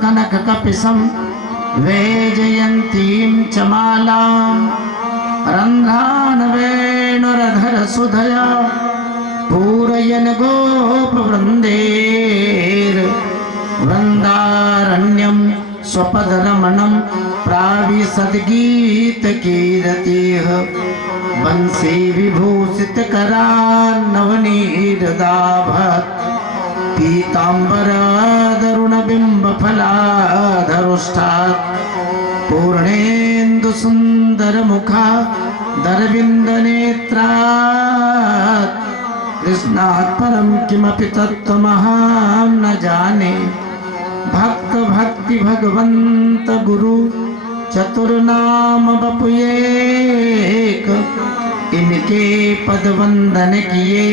कनककपिशं वैजयन्तीं च मालां रन्ध्रान् वेणुरधरसुधया पूरयन् गोपवृन्दैर्वृन्दारण्यं स्वपदरमणं प्राविशद्गीतकीरतिः वंशी विभूषितकरान्नवनीरदाभत् पीताम्बरदरुणबिम्बफलाधरुष्ठात् पूर्णेन्दुसुन्दरमुखा दरविन्दनेत्रात् कृष्णात् परं किमपि तत्त्वमहं न जाने। भक्त भक्ति भगवंत गुरु चतुर्नाम बपुएक, इनके पद वंदन किए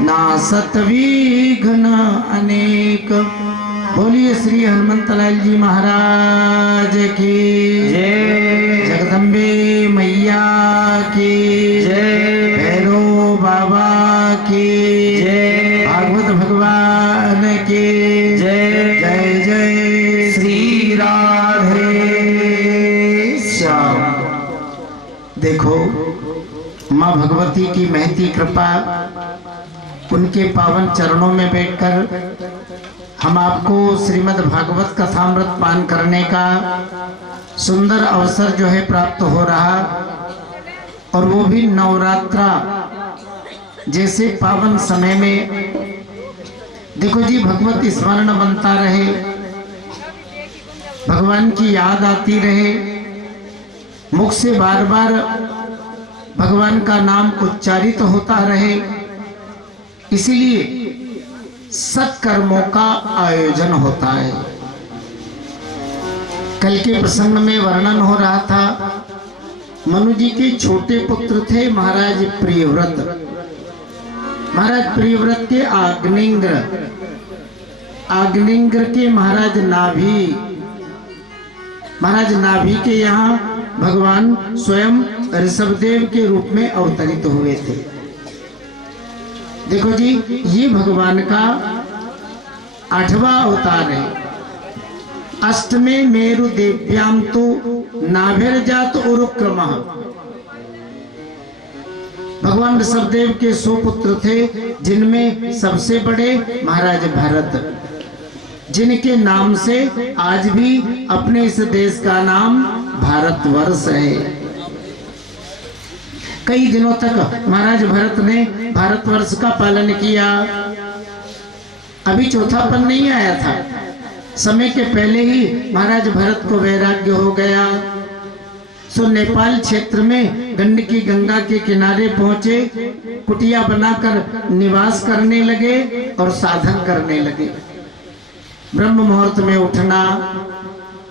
नासत विघ्न अनेक। बोलिए श्री हनुमंतलाल जी महाराज की जय, जगदम्बे मैया की जय, भैरव बाबा की जय, भागवत भगवान की जय। जय जय श्री राधे श्याम। देखो माँ भगवती की महती कृपा, उनके पावन चरणों में बैठकर हम आपको श्रीमद् भागवत कथामृत पान करने का सुंदर अवसर जो है प्राप्त हो रहा, और वो भी नवरात्रा जैसे पावन समय में। देखो जी, भगवत स्मरण बनता रहे, भगवान की याद आती रहे, मुख से बार बार भगवान का नाम उच्चारित होता रहे, इसीलिए सत्कर्मों का आयोजन होता है। कल के प्रसंग में वर्णन हो रहा था, मनु जी के छोटे पुत्र थे महाराज प्रियव्रत। महाराज प्रियव्रत के आग्नेयग्र के महाराज नाभि के यहाँ भगवान स्वयं ऋषभदेव के रूप में अवतरित हुए थे। देखो जी, ये भगवान का 8वां अवतार है। अष्टमे मेरु देव्याम तो नाभिर्जात उरुक्रमः। भगवान ऋषभदेव के 100 पुत्र थे, जिनमें सबसे बड़े महाराज भरत, जिनके नाम से आज भी अपने इस देश का नाम भारतवर्ष है। कई दिनों तक महाराज भरत ने भारतवर्ष का पालन किया। अभी चौथापन नहीं आया था, समय के पहले ही महाराज भरत को वैराग्य हो गया। सो नेपाल क्षेत्र में गंडकी गंगा के किनारे पहुंचे, कुटिया बनाकर निवास करने लगे और साधन करने लगे। ब्रह्म मुहूर्त में उठना,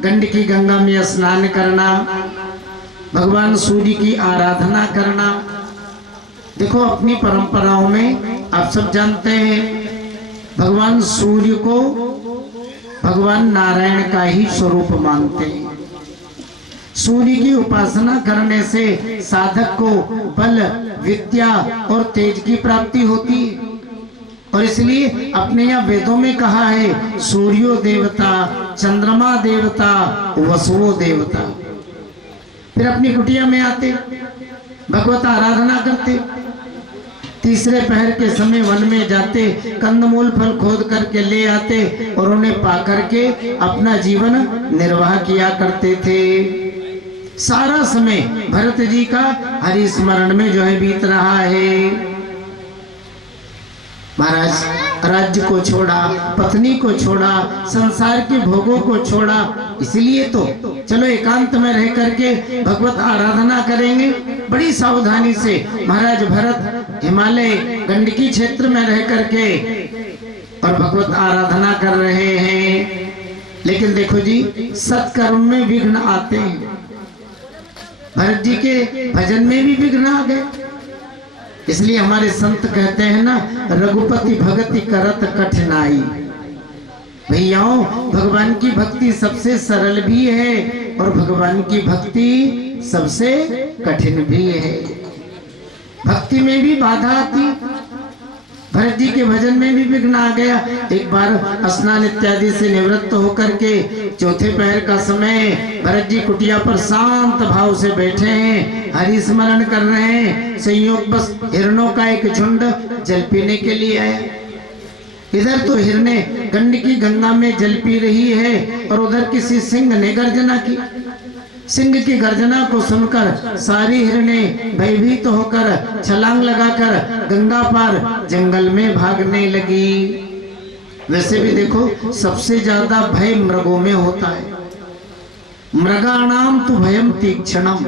गंडकी गंगा में स्नान करना, भगवान सूर्य की आराधना करना। देखो अपनी परंपराओं में आप सब जानते हैं, भगवान सूर्य को भगवान नारायण का ही स्वरूप मानते हैं। सूर्य की उपासना करने से साधक को बल, विद्या और तेज की प्राप्ति होती है। और इसलिए अपने यहाँ वेदों में कहा है, सूर्यो देवता, चंद्रमा देवता, वसुओ देवता। फिर अपनी कुटिया में आते, भगवत आराधना करते, तीसरे पहर के समय वन में जाते, कंदमूल फल खोद करके ले आते और उन्हें पा करके अपना जीवन निर्वाह किया करते थे। सारा समय भरत जी का हरि स्मरण में जो है बीत रहा है। महाराज राज्य को छोड़ा, पत्नी को छोड़ा, संसार के भोगों को छोड़ा, इसलिए तो चलो एकांत में रह करके भगवत आराधना करेंगे। बड़ी सावधानी से महाराज भरत हिमालय गंडकी क्षेत्र में रह करके और भगवत आराधना कर रहे हैं। लेकिन देखो जी, सत्कर्म में विघ्न आते हैं। भरत जी के भजन में भी विघ्न आ गए। इसलिए हमारे संत कहते हैं ना, रघुपति भक्ति करत कठिनाई। भैयाओं, भगवान की भक्ति सबसे सरल भी है और भगवान की भक्ति सबसे कठिन भी है। भक्ति में भी बाधा आती, भरत जी के भजन में भी विघ्न आ गया। एक बार स्नान इत्यादि से निवृत्त होकर के चौथे पहर का समय भरत जी कुटिया पर शांत भाव से बैठे हैं, हरि स्मरण कर रहे हैं। संयोग बस हिरणों का एक झुंड जल पीने के लिए आया। इधर तो हिरने गंडकी गंगा में जल पी रही है और उधर किसी सिंह ने गर्जना की। सिंह की गर्जना को सुनकर सारी हिरने भयभीत होकर छलांग लगाकर गंगा पार जंगल में भागने लगी। वैसे भी देखो, सबसे ज्यादा भय मृगों में होता है। मृगाणाम तु भयम तीक्ष्णम।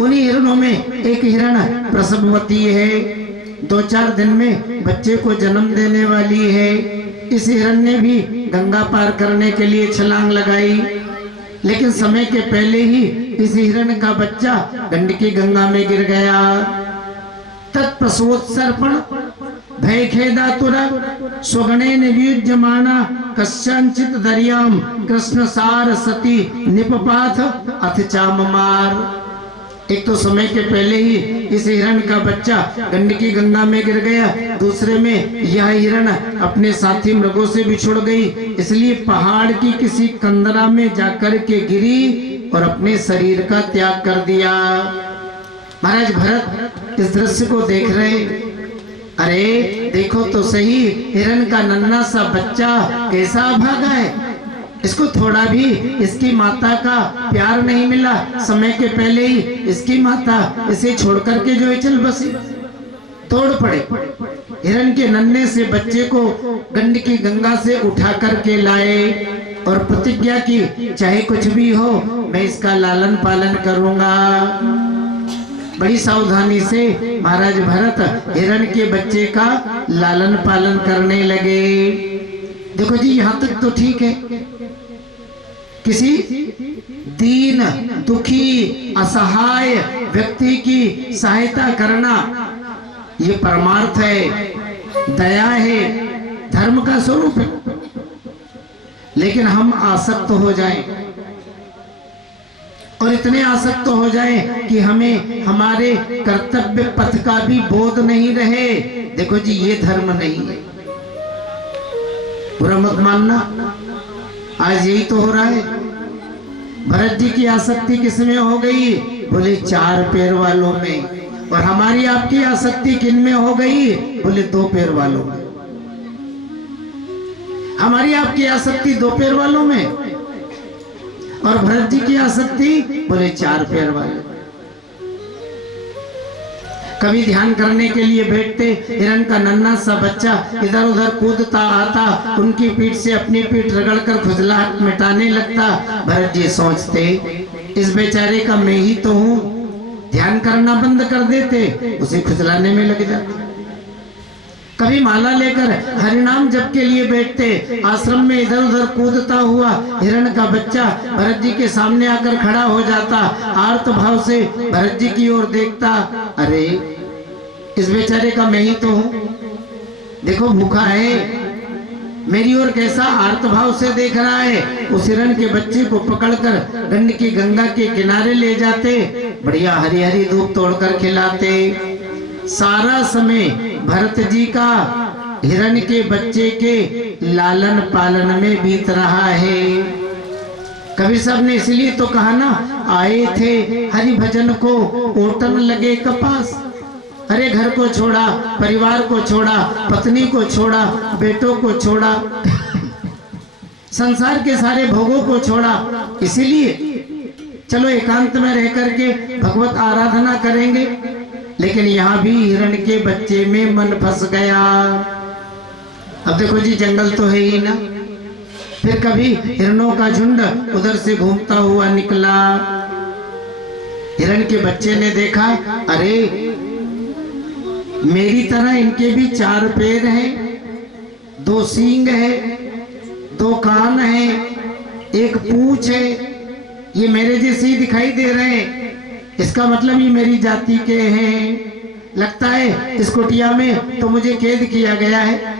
उन्हीं हिरणों में एक हिरण प्रसववती है, 2-4 दिन में बच्चे को जन्म देने वाली है। इस हिरण ने भी गंगा पार करने के लिए छलांग लगाई, लेकिन समय के पहले ही इस हिरण का बच्चा गंडकी गंगा में गिर गया। तत्प्रसवोत्सर्पण भय खेदातुरा स्वगणेन वियुज्यमाना कश्चनचित दरियाम कृष्ण सार सती निपपाथ अथ चाममार। एक तो समय के पहले ही इस हिरण का बच्चा गंडकी गंगा में गिर गया, दूसरे में यह हिरण अपने साथी मृगों से बिछुड़ गई, इसलिए पहाड़ की किसी कंदरा में जाकर के गिरी और अपने शरीर का त्याग कर दिया। महाराज भरत इस दृश्य को देख रहे, अरे देखो तो सही, हिरण का नन्हा सा बच्चा कैसा भागा है। इसको थोड़ा भी इसकी माता का प्यार नहीं मिला। समय के पहले ही इसकी माता इसे छोड़ करके जो है चल बसी। तोड़ पड़े, हिरण के नन्हे से बच्चे को गंडकी गंगा से उठा करके लाए और प्रतिज्ञा की, चाहे कुछ भी हो मैं इसका लालन पालन करूंगा। बड़ी सावधानी से महाराज भरत हिरण के बच्चे का लालन पालन करने लगे। देखो जी, यहाँ तक तो ठीक है, किसी दीन दुखी असहाय व्यक्ति की सहायता करना ये परमार्थ है, दया है, धर्म का स्वरूप है। लेकिन हम आसक्त हो जाएं और इतने आसक्त हो जाएं कि हमें हमारे कर्तव्य पथ का भी बोध नहीं रहे। देखो जी, ये धर्म नहीं है, बुरा मत मानना। आज यही तो हो रहा है। भरत जी की आसक्ति किसमें हो गई? बोले 4 पैर वालों में। और हमारी आपकी आसक्ति किन में हो गई? बोले 2 पैर वालों में। हमारी आपकी आसक्ति 2 पैर वालों में और भरत जी की आसक्ति बोले 4 पैर वाले। कभी ध्यान करने के लिए बैठते, हिरण का नन्हा सा बच्चा इधर उधर कूदता आता, उनकी पीठ से अपनी पीठ रगड़कर खुजलाहट मिटाने लगता। भरत जी सोचते, इस बेचारे का मैं ही तो हूँ। ध्यान करना बंद कर देते, उसे खुजलाने में लग जाते। कभी माला लेकर हरिनाम जप के लिए बैठते, आश्रम में इधर उधर कूदता हुआ हिरण का बच्चा भरत जी के सामने आकर खड़ा हो जाता, आर्त भाव से भरत जी की ओर देखता। अरे इस बेचारे का मैं ही तो हूँ, देखो भूखा है, मेरी ओर कैसा आर्त भाव से देख रहा है। उस हिरण के बच्चे को पकड़कर गंड की गंगा के किनारे ले जाते, बढ़िया हरी हरी धूप तोड़कर खिलाते। सारा समय भरत जी का हिरण के बच्चे के लालन पालन में बीत रहा है। कभी सब ने इसलिए तो कहा ना, आए थे हरि भजन को ओटन लगे कपास। अरे घर को छोड़ा, परिवार को छोड़ा, पत्नी को छोड़ा, बेटों को छोड़ा, संसार के सारे भोगों को छोड़ा, इसीलिए चलो एकांत में रह करके भगवत आराधना करेंगे। लेकिन यहाँ भी हिरण के बच्चे में मन फंस गया। अब देखो जी, जंगल तो है ही ना। फिर कभी हिरणों का झुंड उधर से घूमता हुआ निकला। हिरण के बच्चे ने देखा, अरे मेरी तरह इनके भी 4 पैर हैं, 2 सींग है, 2 कान है, 1 पूंछ है, ये मेरे जैसे ही दिखाई दे रहे हैं। इसका मतलब ये मेरी जाति के हैं। लगता है इस कुटिया में तो मुझे कैद किया गया है।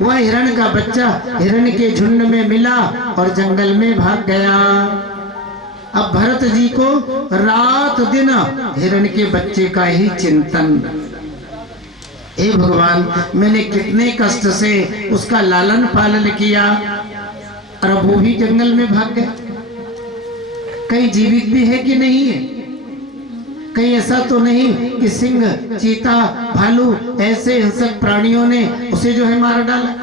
वह हिरण का बच्चा हिरण के झुंड में मिला और जंगल में भाग गया। अब भरत जी को रात दिन हिरण के बच्चे का ही चिंतन। हे भगवान, मैंने कितने कष्ट से उसका लालन पालन किया, और अब वो भी जंगल में भाग गया। कहीं जीवित भी है कि नहीं है? कहीं ऐसा तो नहीं कि सिंह, चीता, भालू ऐसे हिंसक प्राणियों ने उसे जो है मार डाला?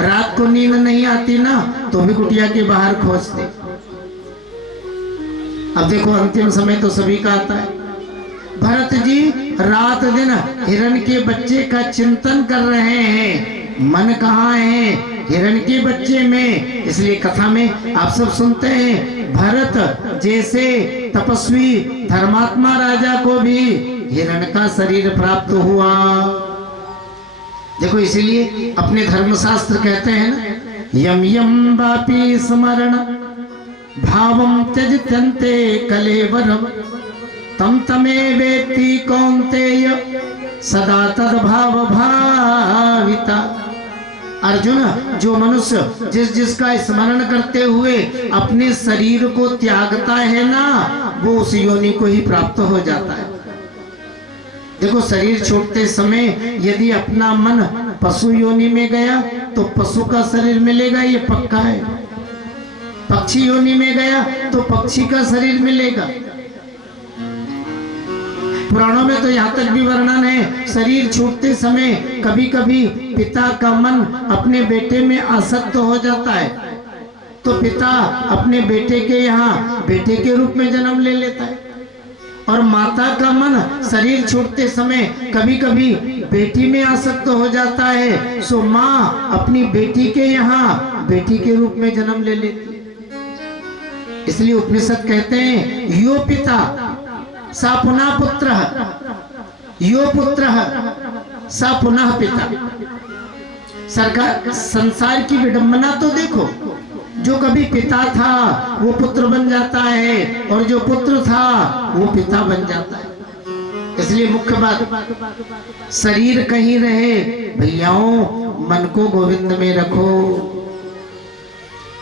रात को नींद नहीं आती ना, तो भी कुटिया के बाहर खोजते। अब देखो अंतिम समय तो सभी का आता है। भरत जी रात दिन हिरण के बच्चे का चिंतन कर रहे हैं। मन कहाँ है? हिरण के बच्चे में। इसलिए कथा में आप सब सुनते हैं, भरत जैसे तपस्वी धर्मात्मा राजा को भी हिरण का शरीर प्राप्त हुआ। देखो इसीलिए अपने धर्मशास्त्र कहते हैं ना, यम यम वापी स्मरण भावम त्यजत्यन्ते कलेवरम तम तमे वेत्ति कौन्तेय सदा तद भाव भाविता। अर्जुन, जो मनुष्य जिस जिसका स्मरण करते हुए अपने शरीर को त्यागता है ना, वो उस योनि को ही प्राप्त हो जाता है। देखो शरीर छोड़ते समय यदि अपना मन पशु योनि में गया तो पशु का शरीर मिलेगा, ये पक्का है। पक्षी योनि में गया तो पक्षी का शरीर मिलेगा। पुराणों में तो यहाँ तक भी वर्णन है, शरीर छूटते समय कभी कभी पिता का मन अपने बेटे में आसक्त हो जाता है, तो पिता अपने बेटे के यहाँ बेटे के रूप में जन्म ले लेता है। और माता का मन शरीर छूटते समय कभी कभी बेटी में आसक्त हो जाता है, सो माँ अपनी बेटी के यहाँ बेटी के रूप में जन्म ले लेती है। इसलिए उपनिषद कहते हैं, यो पिता सा पुनः पुत्र, यो पुत्र सा पुनः पिता। सरकार संसार की विडंबना तो देखो, जो कभी पिता था वो पुत्र बन जाता है, और जो पुत्र था वो पिता बन जाता है। इसलिए मुख्य बात, शरीर कहीं रहे भैयाओं, मन को गोविंद में रखो।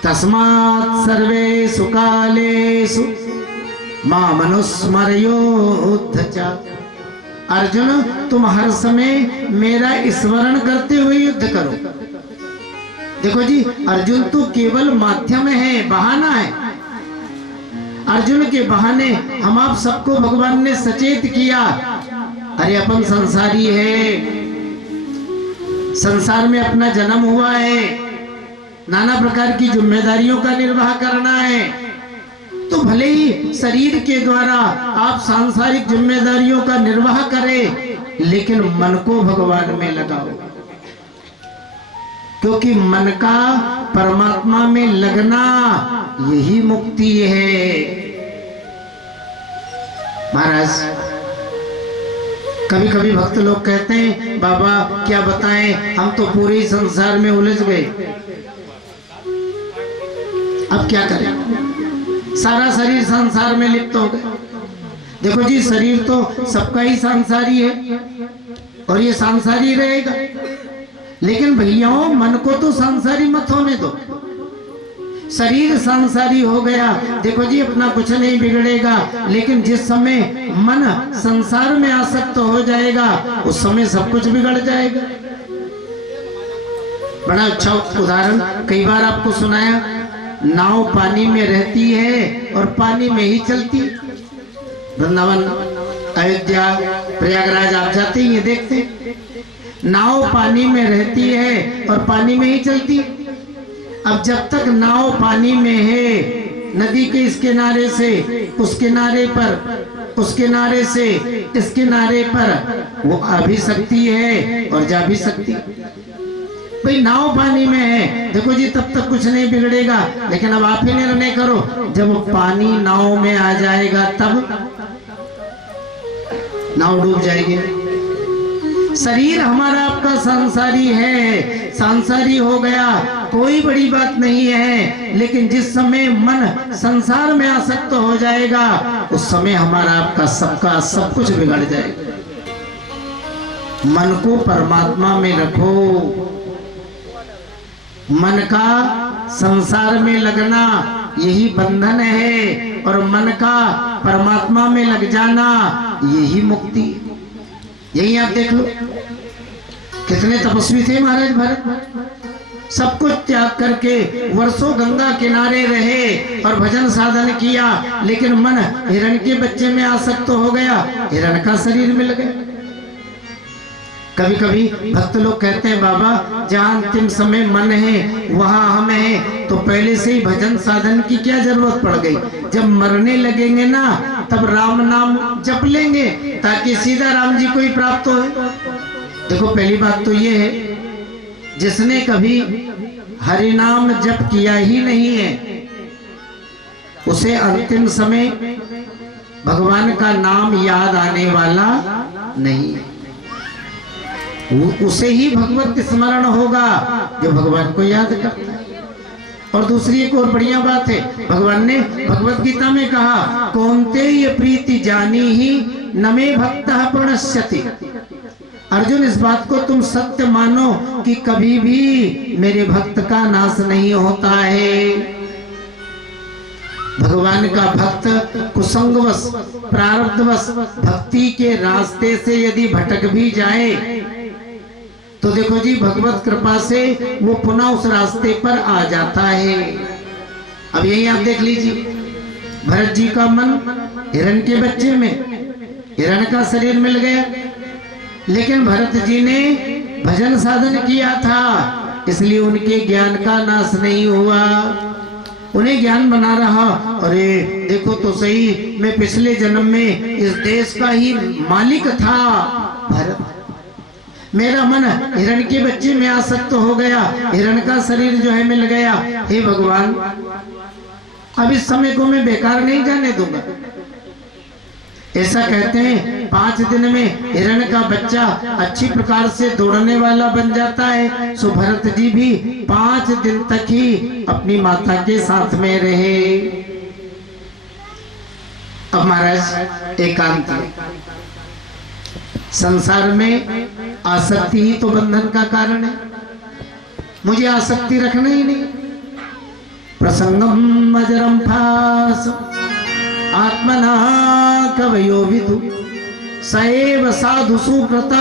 तस्मात् सर्वेषु कालेषु मां मनुस्मरयोऽथ च। अर्जुन, तुम हर समय मेरा स्मरण करते हुए युद्ध करो। देखो जी, अर्जुन तो केवल माध्यम है, बहाना है। अर्जुन के बहाने हम आप सबको भगवान ने सचेत किया। अरे अपन संसारी है, संसार में अपना जन्म हुआ है, नाना प्रकार की जिम्मेदारियों का निर्वाह करना है, तो भले ही शरीर के द्वारा आप सांसारिक जिम्मेदारियों का निर्वाह करें, लेकिन मन को भगवान में लगाओ, क्योंकि मन का परमात्मा में लगना यही मुक्ति है। महाराज कभी कभी भक्त लोग कहते हैं बाबा क्या बताएं, हम तो पूरे ही संसार में उलझ गए, अब क्या करें, सारा शरीर संसार में लिप्त हो गए। देखो जी, शरीर तो सबका ही सांसारी है और ये सांसारी रहेगा, लेकिन भैयाओं मन को तो सांसारी मत होने दो। शरीर सांसारी हो गया, देखो जी अपना कुछ नहीं बिगड़ेगा, लेकिन जिस समय मन संसार में आसक्त हो जाएगा उस समय सब कुछ बिगड़ जाएगा। बड़ा अच्छा उदाहरण कई बार आपको सुनाया, नाव पानी में रहती है और पानी में ही चलती। वृंदावन, अयोध्या, प्रयागराज आप जाते ही देखते, नाव पानी में रहती है और पानी में ही चलती। अब जब तक नाव पानी में है, नदी के इस किनारे से उस किनारे पर, उस किनारे से इस किनारे पर, वो आ भी सकती है और जा भी सकती। भाई नाव पानी में है, देखो जी तब तक कुछ नहीं बिगड़ेगा, लेकिन अब आप ही निर्णय करो, जब पानी नाव में आ जाएगा तब नाव डूब जाएगी। शरीर हमारा आपका सांसारी है, सांसारी हो गया कोई बड़ी बात नहीं है, लेकिन जिस समय मन संसार में आसक्त हो जाएगा उस समय हमारा आपका सबका सब कुछ बिगड़ जाएगा। मन को परमात्मा में रखो, मन का संसार में लगना यही बंधन है और मन का परमात्मा में लग जाना यही मुक्ति। यही आप देख लो, कितने तपस्वी थे महाराज भरत, सब कुछ त्याग करके वर्षों गंगा किनारे रहे और भजन साधन किया, लेकिन मन हिरण के बच्चे में आसक्त हो गया, हिरण का शरीर मिल गया। कभी कभी भक्त लोग कहते हैं बाबा जहाँ अंतिम समय मन है वहाँ हम हैं, तो पहले से ही भजन साधन की क्या जरूरत पड़ गई, जब मरने लगेंगे ना तब राम नाम जप लेंगे ताकि सीधा राम जी को ही प्राप्त हो। देखो पहली बात तो ये है, जिसने कभी हरि नाम जप किया ही नहीं है उसे अंतिम समय भगवान का नाम याद आने वाला नहीं है। उसे ही भगवत स्मरण होगा जो भगवान को याद करता है। और दूसरी एक और बढ़िया बात है, भगवान ने भगवत गीता में कहा कौन्ते ये प्रीति जानी ही नमे भक्तः प्रणश्यति। अर्जुन इस बात को तुम सत्य मानो कि कभी भी मेरे भक्त का नाश नहीं होता है। भगवान का भक्त कुसंगवश प्रारब्धवश भक्ति के रास्ते से यदि भटक भी जाए तो देखो जी भगवत कृपा से वो पुनः उस रास्ते पर आ जाता है। अब यही आप देख लीजिए, भरत जी का मन हिरण के बच्चे में, हिरण का शरीर मिल गया, लेकिन भरत जी ने भजन साधन किया था, इसलिए उनके ज्ञान का नाश नहीं हुआ, उन्हें ज्ञान बना रहा। अरे देखो तो सही, मैं पिछले जन्म में इस देश का ही मालिक था भरत, मेरा मन हिरण के बच्चे में आसक्त हो गया, हिरण का शरीर जो है मिल गया। हे भगवान अब इस समय को मैं बेकार नहीं जाने दूंगा। ऐसा कहते हैं 5 दिन में हिरण का बच्चा अच्छी प्रकार से दौड़ने वाला बन जाता है। सो भरत जी भी 5 दिन तक ही अपनी माता के साथ में रहे। अब महाराज एकांत, संसार में आसक्ति ही तो बंधन का कारण है, मुझे आसक्ति रखना ही नहीं। प्रसंगम अजरम फास आत्मना कवयो विदु सएव साधु सुकृत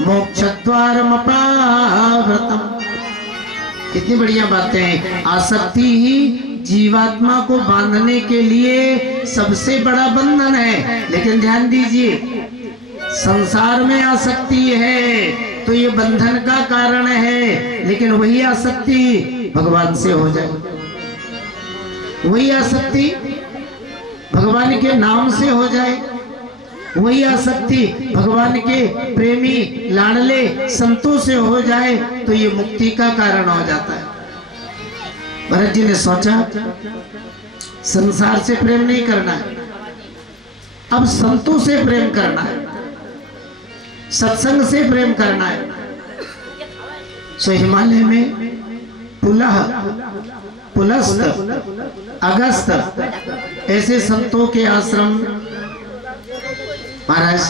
मोक्षद्वारम अपाव्रतम। कितनी बढ़िया बातें हैं। आसक्ति ही जीवात्मा को बांधने के लिए सबसे बड़ा बंधन है, लेकिन ध्यान दीजिए संसार में आसक्ति है तो ये बंधन का कारण है, लेकिन वही आसक्ति भगवान से हो जाए, वही आसक्ति भगवान के नाम से हो जाए, वही आसक्ति भगवान के प्रेमी लाडले संतों से हो जाए तो ये मुक्ति का कारण हो जाता है। भरत जी ने सोचा संसार से प्रेम नहीं करना है, अब संतों से प्रेम करना है, सत्संग से प्रेम करना है। सो हिमालय में पुलह, पुलस्त, अगस्त ऐसे संतों के आश्रम महाराज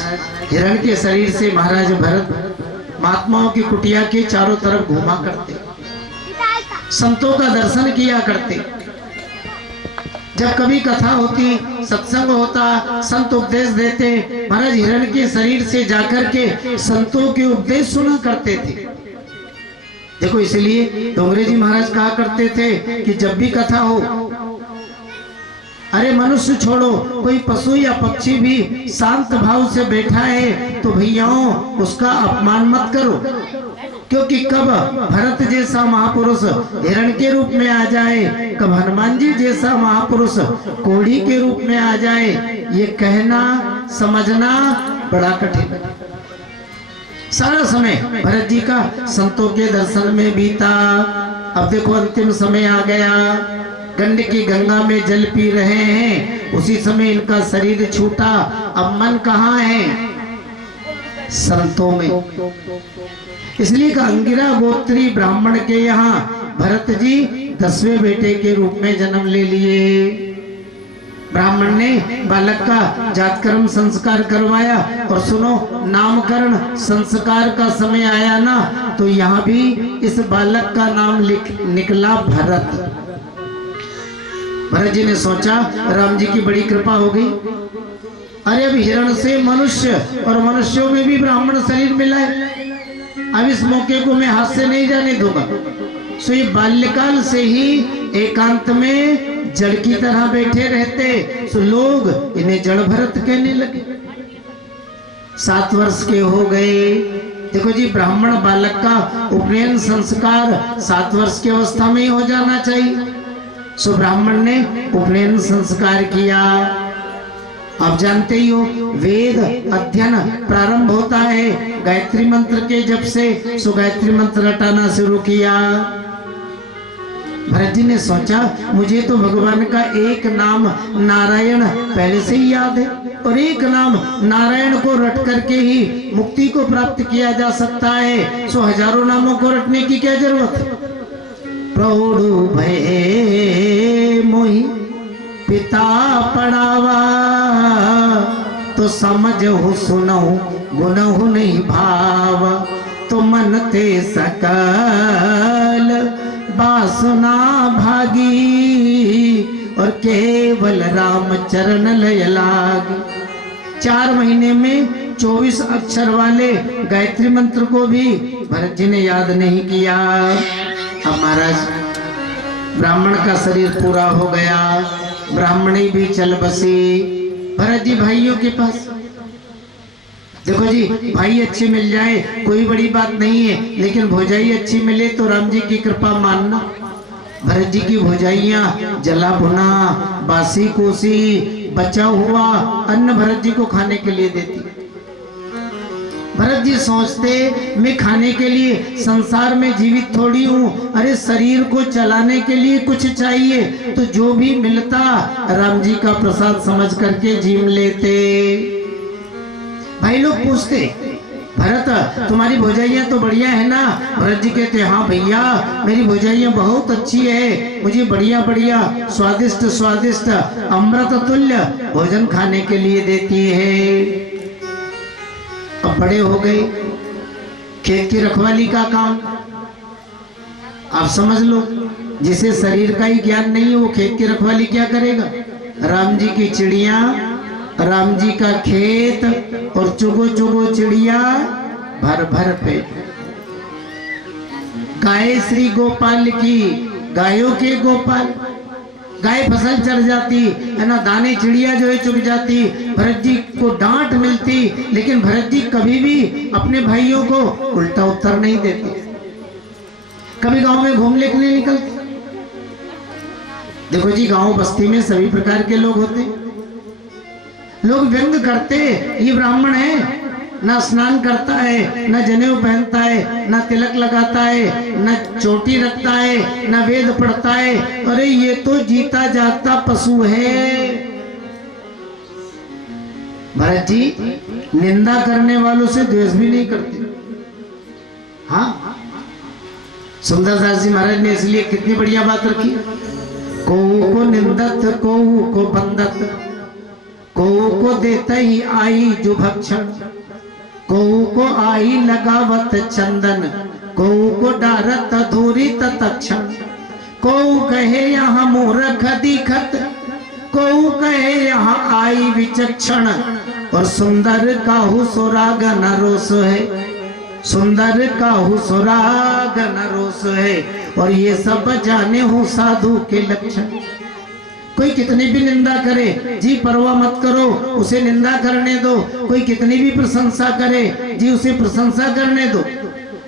हिरण के शरीर से महाराज भरत महात्माओं की कुटिया के चारों तरफ घूमा करते, संतों का दर्शन किया करते। जब कभी कथा होती, सत्संग होता, संत उपदेश देते, महाराज हिरण के शरीर से जाकर के संतों के उपदेश सुना करते थे। देखो इसलिए डोंगरे जी महाराज कहा करते थे कि जब भी कथा हो, अरे मनुष्य छोड़ो, कोई पशु या पक्षी भी शांत भाव से बैठा है तो भैयाओं उसका अपमान मत करो, क्योंकि कब भरत जैसा महापुरुष हिरण के रूप में आ जाए, कब हनुमान जी जैसा महापुरुष कोढ़ी के रूप में आ जाए, ये कहना समझना बड़ा कठिन है। सारा समय भरत जी का संतों के दर्शन में बीता। अब देखो अंतिम समय आ गया, गंड की गंगा में जल पी रहे हैं, उसी समय इनका शरीर छूटा। अब मन कहाँ है? संतों में। इसलिए का अंगिरा गोत्री ब्राह्मण के यहाँ भरत जी 10वें बेटे के रूप में जन्म ले लिए। ब्राह्मण ने बालक का जातकर्म संस्कार करवाया, और सुनो नामकरण संस्कार का समय आया ना, तो यहाँ भी इस बालक का नाम निकला भरत। भरत जी ने सोचा राम जी की बड़ी कृपा हो गई, अरे अब हिरण से मनुष्य और मनुष्यों में भी ब्राह्मण शरीर मिला है, अब इस मौके को मैं हाथ से नहीं जाने दूंगा। सो ये बाल्यकाल से ही एकांत में जड़ की तरह बैठे रहते, सो लोग इन्हें जड़ भरत कहने लगे। 7 वर्ष के हो गए। देखो जी, ब्राह्मण बालक का उपनयन संस्कार 7 वर्ष की अवस्था में ही हो जाना चाहिए। सो ब्राह्मण ने उपनयन संस्कार किया। आप जानते ही हो, वेद अध्ययन प्रारंभ होता है गायत्री मंत्र के जप से। सो गायत्री मंत्र रटाना शुरू किया। भरत जी ने सोचा मुझे तो भगवान का एक नाम नारायण पहले से ही याद है, और एक नाम नारायण को रट करके ही मुक्ति को प्राप्त किया जा सकता है। सो हजारों नामों को रटने की क्या जरूरत है? प्रौढ़ भय मोहि पिता पढ़ावा, तो समझहु सुनहु गुनहु नहीं भाव, तो मन ते सकल बासुना भागी, और केवल राम चरण लय लागी। 4 महीने में 24 अक्षर वाले गायत्री मंत्र को भी भरत जी ने याद नहीं किया। अब महाराज ब्राह्मण का शरीर पूरा हो गया, ब्राह्मणी भी चल बसी भरत जी भाइयों के पास। देखो जी, भाई अच्छे मिल जाए कोई बड़ी बात नहीं है, लेकिन भौजाई अच्छी मिले तो राम जी की कृपा मानना। भरत जी की भौजाइयां जला भुना बासी कोसी बचा हुआ अन्न भरत जी को खाने के लिए देती। भरत जी सोचते मैं खाने के लिए संसार में जीवित थोड़ी हूँ, अरे शरीर को चलाने के लिए कुछ चाहिए, तो जो भी मिलता राम जी का प्रसाद समझ करके जीव लेते। भाई लोग पूछते भरत तुम्हारी भौजाइयाँ तो बढ़िया है ना? भरत जी कहते हाँ भैया मेरी भौजाइयाँ बहुत अच्छी है, मुझे बढ़िया बढ़िया स्वादिष्ट स्वादिष्ट अमृत तुल्य भोजन खाने के लिए देती है। अब बड़े हो गए, खेत की रखवाली का काम आप समझ लो, जिसे शरीर का ही ज्ञान नहीं है वो खेत की रखवाली क्या करेगा? राम जी की चिड़िया, राम जी का खेत, और चुगो चुगो चिड़िया भर भर पेट। गाय श्री गोपाल की, गायों के गोपाल। गाय फसल चढ़ जाती है ना, दाने चिड़िया जो है चुग जाती, भरत जी को डांट मिलती, लेकिन भरत जी कभी भी अपने भाइयों को उल्टा उत्तर नहीं देते। कभी गांव में घूमने के लिए निकलते। देखो जी, गांव बस्ती में सभी प्रकार के लोग होते हैं। लोग व्यंग करते, ये ब्राह्मण है, ना स्नान करता है, ना जनेऊ पहनता है, ना तिलक लगाता है, ना चोटी रखता है, ना वेद पढ़ता है, अरे ये तो जीता जागता पशु है। भरत जी निंदा करने वालों से द्वेष भी नहीं करते। हाँ, सुंदरदास जी महाराज ने इसलिए कितनी बढ़िया बात रखी, कोऊ को निंदत कोऊ को बंदत, कोऊ को देते ही आई जो भक्षण, कोऊ को आई लगावत चंदन, कोऊ को डारत धूरी तत्क्षण, कोऊ कहे यहाँ मूर्ख दिखत, कोऊ कहे यहाँ आई विचक्षण, और सुंदर काहू सुराग न रोस है, सुंदर काहू सुराग न रोस है, और ये सब जाने हूँ साधु के लक्षण। कोई कितनी भी निंदा करे जी परवाह मत करो, उसे निंदा करने दो। कोई कितनी भी प्रशंसा करे जी उसे प्रशंसा करने दो,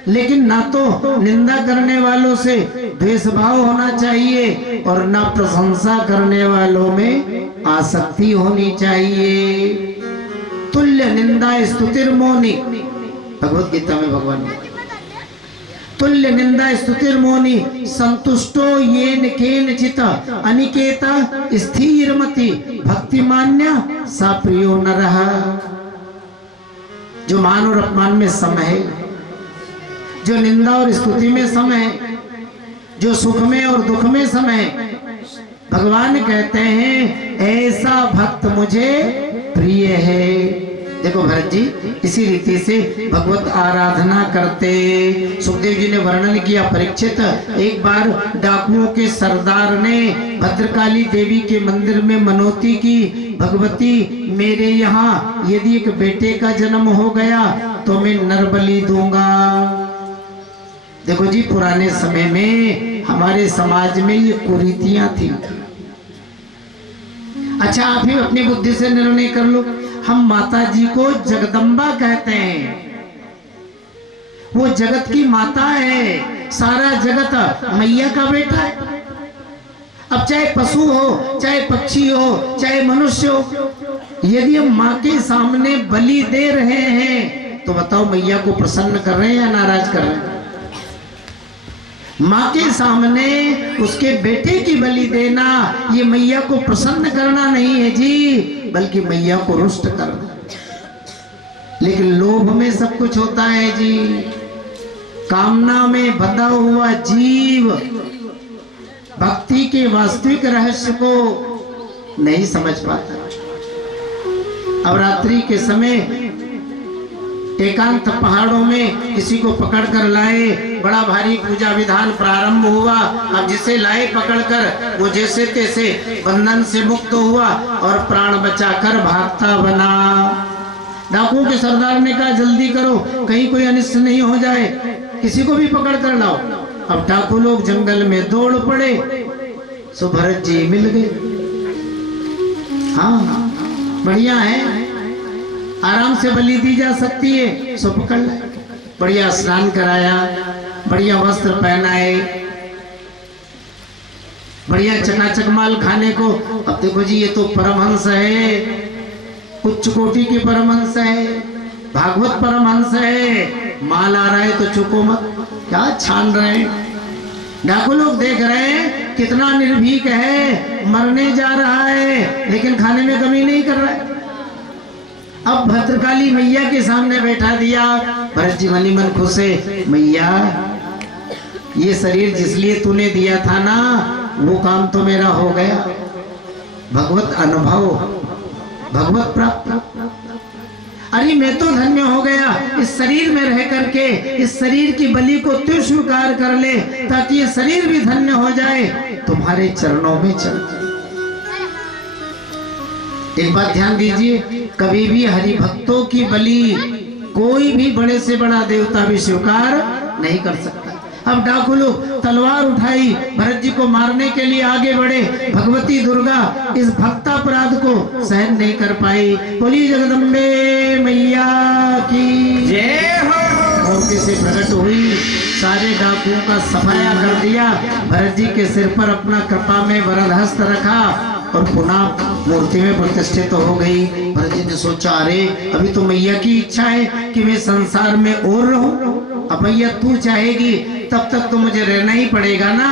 लेकिन ना तो निंदा करने वालों से द्वेष भाव होना चाहिए और ना प्रशंसा करने वालों में आसक्ति होनी चाहिए। तुल्य निंदा स्तुतिर्मौनी, भगवत गीता में भगवान ने तुल्य निंदा स्तुतिर्मौनी, संतुष्टो येन केनचित अनिकेता स्थिरमति, भक्तिमान्य सा प्रियो नरः। जो मान और अपमान में सम है, जो निंदा और स्तुति में सम है, जो सुख में और दुख में सम है, भगवान कहते हैं ऐसा भक्त मुझे प्रिय है। देखो भरत जी इसी रीति से भगवत आराधना करते। सुखदेव जी ने वर्णन किया, परीक्षित एक बार डाकुओं के सरदार ने भद्रकाली देवी के मंदिर में मनौती की, भगवती मेरे यहाँ यदि एक बेटे का जन्म हो गया तो मैं नरबलि दूंगा। देखो जी पुराने समय में हमारे समाज में ये कुरीतियां थी। अच्छा आप ही अपनी बुद्धि से निर्णय कर लो, हम माता जी को जगदम्बा कहते हैं, वो जगत की माता है, सारा जगत मैया का बेटा है। अब चाहे पशु हो, चाहे पक्षी हो, चाहे मनुष्य हो, यदि हम माँ के सामने बलि दे रहे हैं तो बताओ मैया को प्रसन्न कर रहे हैं या नाराज कर रहे हैं? माँ के सामने उसके बेटे की बलि देना ये मैया को प्रसन्न करना नहीं है जी, बल्कि मैया को रुष्ट करना। लेकिन लोभ में सब कुछ होता है जी, कामना में बंधा हुआ जीव भक्ति के वास्तविक रहस्य को नहीं समझ पाता। अब रात्रि के समय एकांत पहाड़ों में किसी को पकड़कर लाए, बड़ा भारी पूजा विधान प्रारंभ हुआ। अब जिसे लाए पकड़कर वो जैसे तैसे बंधन से मुक्त हुआ और प्राण बचाकर भागता बना। डाकुओं के सरदार ने कहा जल्दी करो कहीं कोई अनिष्ट नहीं हो जाए, किसी को भी पकड़ कर लाओ। अब डाकू लोग जंगल में दौड़ पड़े, सो भरत जी मिल गए। हाँ बढ़िया है, आराम से बलि दी जा सकती है, सो पकड़ लाए। बढ़िया स्नान कराया, बढ़िया वस्त्र पहनाए, बढ़िया चकाचक माल खाने को। अब देखो जी ये तो परमहंस है, उच्च कोटि के परमहंस है, भागवत परमहंस है, माल आ रहा है तो चुको मत, क्या छान रहे हैं। डाकू लोग देख रहे हैं कितना निर्भीक है, मरने जा रहा है लेकिन खाने में कमी नहीं कर रहा है। अब भद्रकाली मैया के सामने बैठा दिया। भरत जी मनी मन खुश है, मैया ये शरीर जिस लिए तूने दिया था ना वो काम तो मेरा हो गया। भगवत अनुभव, भगवत प्राप्त, अरे मैं तो धन्य हो गया इस शरीर में रह करके। इस शरीर की बलि को तू स्वीकार कर ले ताकि ये शरीर भी धन्य हो जाए, तुम्हारे चरणों में चल। एक बात ध्यान दीजिए, कभी भी हरि भक्तों की बलि कोई भी बड़े से बड़ा देवता भी स्वीकार नहीं कर सकता। अब डाकू लोग तलवार उठाई, भरत जी को मारने के लिए आगे बढ़े। भगवती दुर्गा इस भक्तापराध को सहन नहीं कर पाई। बोली जगदम्बे मैया की जय हो। मौके से प्रकट हुई, सारे डाकुओं का सफाया कर दिया। भरत जी के सिर पर अपना कृपा में वरद हस्त रखा और पुनः मूर्ति में प्रतिष्ठित हो गई। भरत जी ने सोचा, अरे अभी तो मैया की इच्छा है कि मैं संसार में और रहूं, अब मैया तू चाहेगी तब तक तो मुझे रहना ही पड़ेगा ना।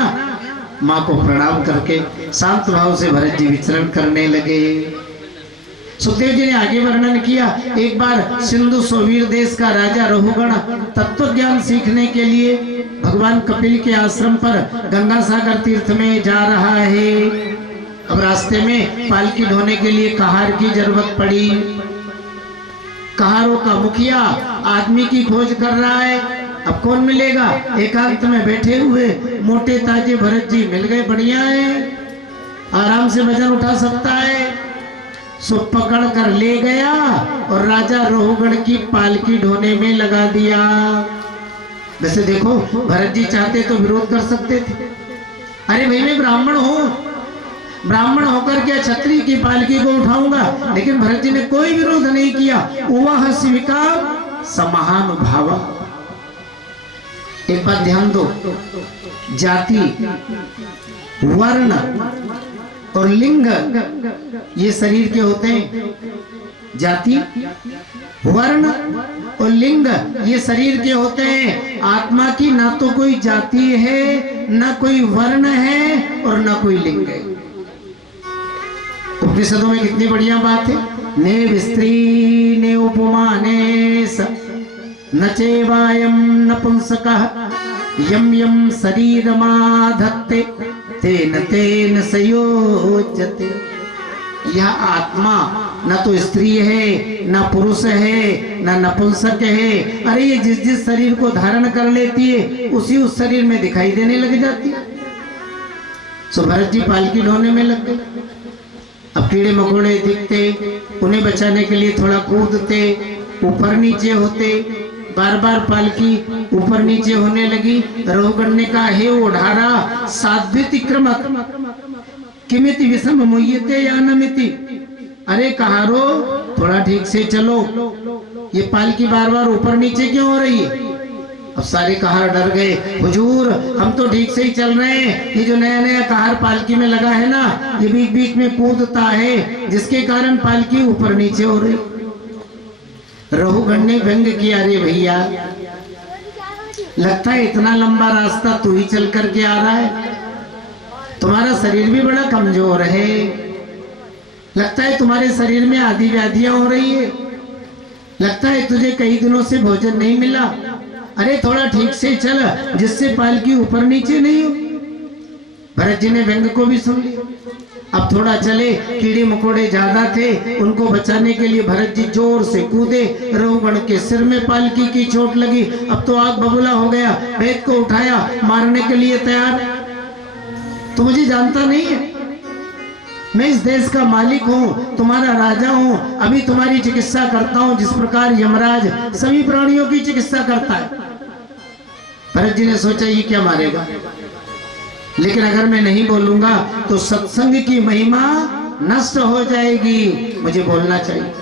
माँ को प्रणाम करके शांत भाव से भरत जी विचरण करने लगे। सुखदेव जी ने आगे वर्णन किया, एक बार सिंधु सोवीर देश का राजा रहुगण तत्व ज्ञान सीखने के लिए भगवान कपिल के आश्रम पर गंगा सागर तीर्थ में जा रहा है। अब रास्ते में पालकी ढोने के लिए कहार की जरूरत पड़ी। कहारों का मुखिया आदमी की खोज कर रहा है, अब कौन मिलेगा। एकांत में बैठे हुए मोटे ताजे भरत जी मिल गए, बढ़िया है, आराम से वजन उठा सकता है। सो पकड़ कर ले गया और राजा रहुगण की पालकी ढोने में लगा दिया। वैसे देखो, भरत जी चाहते तो विरोध कर सकते थे, अरे भाई मैं ब्राह्मण हूं, ब्राह्मण होकर के क्षत्रिय की पालकी को उठाऊंगा, लेकिन भरत जी ने कोई विरोध नहीं किया। वह स्वीकार समानुभाव। एक बात ध्यान दो, जाति, वर्ण और लिंग ये शरीर के होते हैं। जाति, वर्ण और लिंग ये शरीर के होते हैं। आत्मा की ना तो कोई जाति है, ना कोई वर्ण है और ना कोई लिंग है। उपनिषदों में कितनी बढ़िया बात है, ने विस्त्री ने उपमाने स न चेवायम नपुंसकः यम यम शरीरमाधत्ते तेन तेन संयोज्यते। यह आत्मा न तो स्त्री है, न पुरुष है, न नपुंसक है। अरे ये जिस जिस शरीर को धारण कर लेती है उसी उस शरीर में दिखाई देने लग जाती है। सो भरत जी पालकी ढोने में लग गए। अब कीड़े मकोड़े दिखते, उन्हें बचाने के लिए थोड़ा कूदते, ऊपर नीचे होते, बार बार पालकी ऊपर नीचे होने लगी। रहुगण ने कहा, हे ओढ़ारा साध्वितिक्रमक किमिति विषम मुह्यते या नमिति। अरे कहारो, थोड़ा ठीक से चलो, ये पालकी बार बार ऊपर नीचे क्यों हो रही है। अब सारे कहार डर गए, हुजूर हम तो ठीक से ही चल रहे हैं, ये जो नया नया कहार पालकी में लगा है ना, ये बीच बीच में कूदता है, जिसके कारण पालकी ऊपर नीचे हो रही। रहुगण ने व्यंग किया, अरे भैया लगता है इतना लंबा रास्ता तू ही चल करके आ रहा है, तुम्हारा शरीर भी बड़ा कमजोर है, लगता है तुम्हारे शरीर में आदि व्याधियां हो रही है, लगता है तुझे कई दिनों से भोजन नहीं मिला। अरे थोड़ा ठीक से चल, जिससे पालकी ऊपर नीचे नहीं हो। भरत जी ने व्यंग को भी सुन लिया। अब थोड़ा चले, कीड़े मकोड़े ज्यादा थे, उनको बचाने के लिए भरत जी जोर से कूदे। रहुगण के सिर में पालकी की चोट लगी, अब तो आग बबूला हो गया। वेद को उठाया, मारने के लिए तैयार। तो मुझे जानता नहीं है, मैं इस देश का मालिक हूँ, तुम्हारा राजा हूँ, अभी तुम्हारी चिकित्सा करता हूँ जिस प्रकार यमराज सभी प्राणियों की चिकित्सा करता है। भरत जी ने सोचा ये क्या मारेगा, लेकिन अगर मैं नहीं बोलूंगा तो सत्संग की महिमा नष्ट हो जाएगी, मुझे बोलना चाहिए।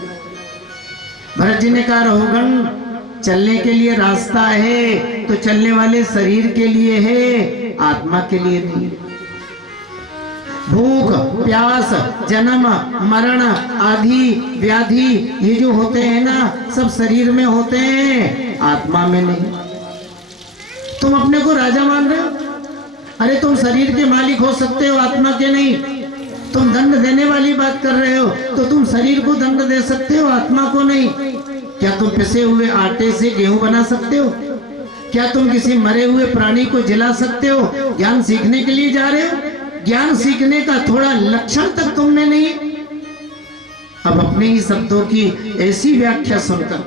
भरत जी ने कहा, रहुगण चलने के लिए रास्ता है तो चलने वाले शरीर के लिए है, आत्मा के लिए नहीं। भूख प्यास जन्म मरण आदि व्याधि ये जो होते हैं ना, सब शरीर में होते हैं, आत्मा में नहीं। तुम अपने को राजा मान रहे हो, अरे तुम शरीर के मालिक हो सकते हो, आत्मा के नहीं। तुम दंड देने वाली बात कर रहे हो तो तुम शरीर को दंड दे सकते हो, आत्मा को नहीं। क्या तुम पिसे हुए आटे से गेहूं बना सकते हो? क्या तुम किसी मरे हुए प्राणी को जिला सकते हो? ज्ञान सीखने के लिए जा रहे हो, ज्ञान सीखने का थोड़ा लक्षण तक तुमने नहीं। अब अपने ही शब्दों की ऐसी व्याख्या सुनकर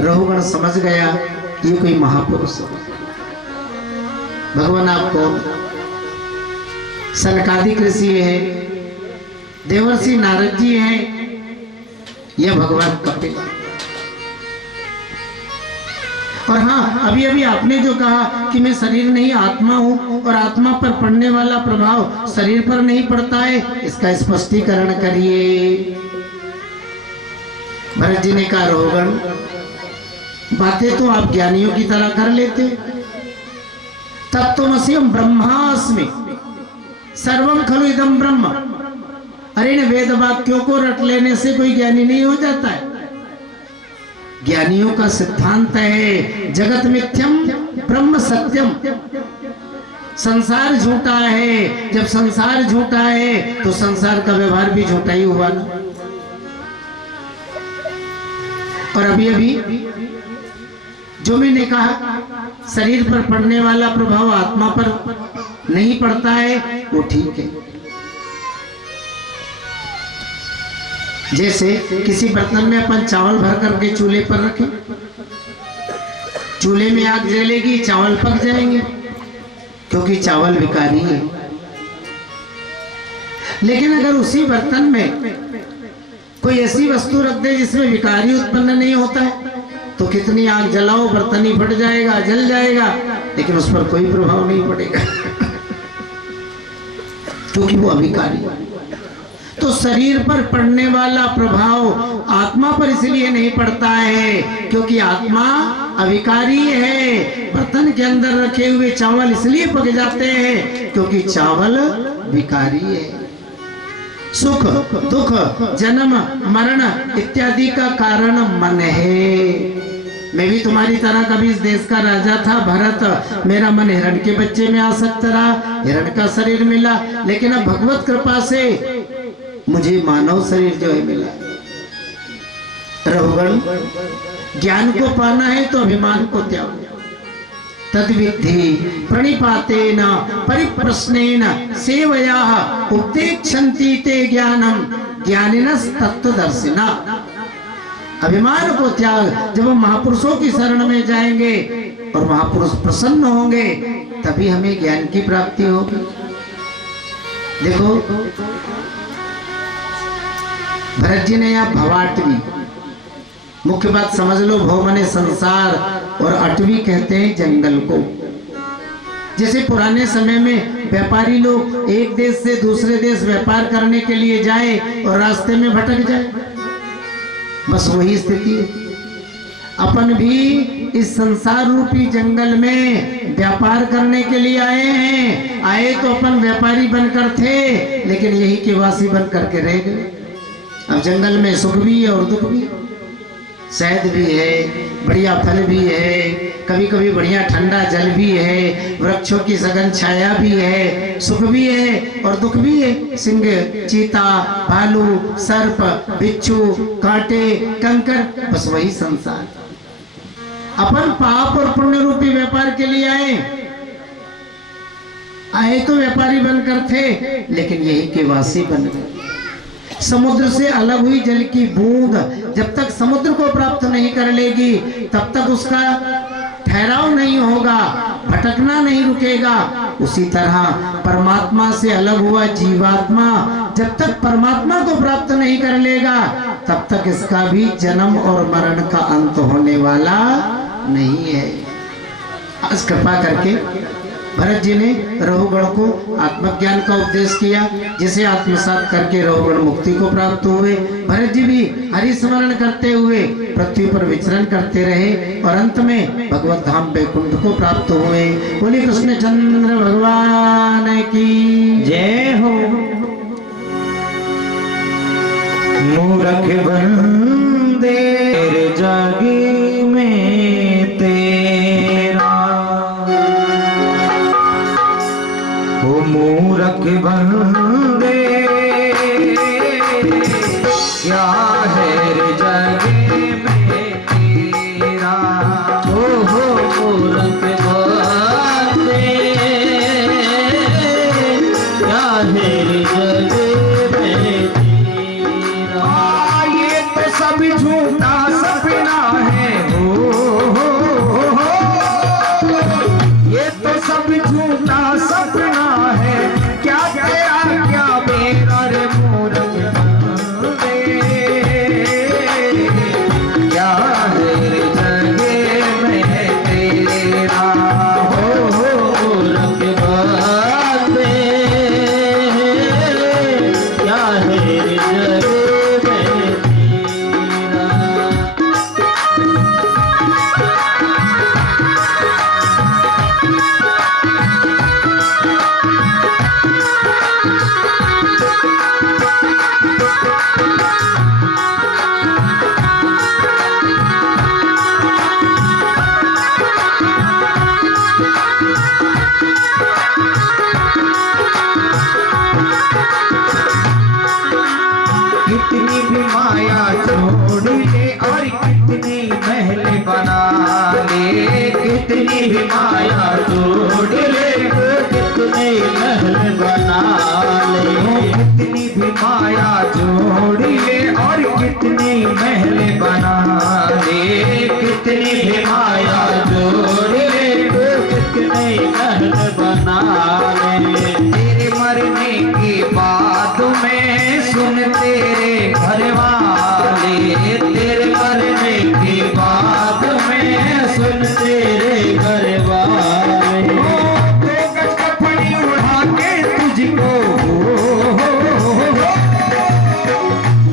रहुगण समझ गया ये कोई महापुरुष है। भगवान आपको सनकादिक ऋषि है, देवर्षि नारद जी हैं, यह भगवान कपिल। और हाँ, अभी अभी आपने जो कहा कि मैं शरीर नहीं आत्मा हूं और आत्मा पर पड़ने वाला प्रभाव शरीर पर नहीं पड़ता है, इसका स्पष्टीकरण करिए। भरत जी ने कहा, रहुगण बातें तो आप ज्ञानियों की तरह कर लेते, तत्त्वमसि ब्रह्मास्मि सर्वं खलु इदं ब्रह्म। अरे इन वेद वाक्यों को रट लेने से कोई ज्ञानी नहीं हो जाता है। ज्ञानियों का सिद्धांत है जगत मिथ्यम ब्रह्म सत्यम। संसार झूठा है, जब संसार झूठा है तो संसार का व्यवहार भी झूठा ही हुआ ना। और अभी अभी जो मैंने कहा शरीर पर पड़ने वाला प्रभाव आत्मा पर नहीं पड़ता है, वो ठीक है। जैसे किसी बर्तन में अपन चावल भर करके चूल्हे पर रखें, चूल्हे में आग जलेगी, चावल पक जाएंगे क्योंकि चावल विकारी है। लेकिन अगर उसी बर्तन में कोई ऐसी वस्तु रख दे जिसमें विकारी उत्पन्न नहीं होता है, तो कितनी आग जलाओ बर्तन ही फट जाएगा, जल जाएगा, लेकिन उस पर कोई प्रभाव नहीं पड़ेगा क्योंकि वो अविकारी है। तो शरीर पर पड़ने वाला प्रभाव आत्मा पर इसलिए नहीं पड़ता है क्योंकि आत्मा अविकारी है। बर्तन के अंदर रखे हुए चावल इसलिए पक जाते हैं क्योंकि चावल विकारी है। सुख दुख जन्म मरण इत्यादि का कारण मन है। मैं भी तुम्हारी तरह कभी इस देश का राजा था भरत, मेरा मन हिरण के बच्चे में आसक्त रहा, हिरण का शरीर मिला, लेकिन अब भगवत कृपा से मुझे मानव शरीर जो है मिला। रहुगण, ज्ञान को पाना है तो अभिमान को त्यागो। तद्विद्धि प्रणिपातेन परिप्रश्नेन सेवया उपदेक्षन्ति ते ज्ञानम ज्ञानिनस् तत्वदर्शिना। अभिमान को त्याग। जब हम महापुरुषों की शरण में जाएंगे और महापुरुष प्रसन्न होंगे तभी हमें ज्ञान की प्राप्ति होगी। देखो भरत जी ने यहाँ भवाटवी, मुख्य बात समझ लो, भव माने संसार और अटवी कहते हैं जंगल को। जैसे पुराने समय में व्यापारी लोग एक देश से दूसरे देश व्यापार करने के लिए जाए और रास्ते में भटक जाए, बस वही स्थिति है। अपन भी इस संसार रूपी जंगल में व्यापार करने के लिए आए हैं। आए तो अपन व्यापारी बनकर थे, लेकिन यही के वासी बन करके रह गए। अब जंगल में सुख भी है और दुख भी, शहद भी है, बढ़िया फल भी है, कभी कभी बढ़िया ठंडा जल भी है, वृक्षों की सघन छाया भी है, सुख भी है और दुख भी है। सिंह, चीता, भालू, सर्प, बिच्छू, कांटे, कंकर, बस वही संसार। अपन पाप और पुण्य रूपी व्यापार के लिए आए तो व्यापारी बनकर थे, लेकिन यही के वासी बन गए। समुद्र से अलग हुई जल की बूंद जब तक समुद्र को प्राप्त नहीं कर लेगी तब तक उसका ठहराव नहीं होगा, भटकना नहीं रुकेगा। उसी तरह परमात्मा से अलग हुआ जीवात्मा जब तक परमात्मा को प्राप्त नहीं कर लेगा तब तक इसका भी जन्म और मरण का अंत होने वाला नहीं है। आज कृपा करके भरत जी ने रहुगण को आत्मज्ञान का उपदेश किया, जिसे आत्मसात करके रहुगण मुक्ति को प्राप्त हुए। भरत जी भी हरि स्मरण करते हुए पृथ्वी पर विचरण करते रहे और अंत में भगवत धाम वैकुंठ को प्राप्त हुए। बोले कृष्ण चंद्र भगवान की जय हो। मूरख बंदे जागी में तेरा, ओ मूरख बंदे क्या है जागे में तेरा। ओ हो मूरख बंदे क्या है जागे में तेरा। ये तो सब झूठा भी माया जोड़ ले, कितने महल बना ले। कितनी भी माया जोड़ ले और कितनी महल बना ले, कितनी भी माया जोड़ ले, कितने महल बना ले। तेरे मरने के बाद में सुन तेरे घर वाले, तेरे मरने के बाद में सुन तेरे घर वाले। दो गज कफनी उड़ा के तुझको,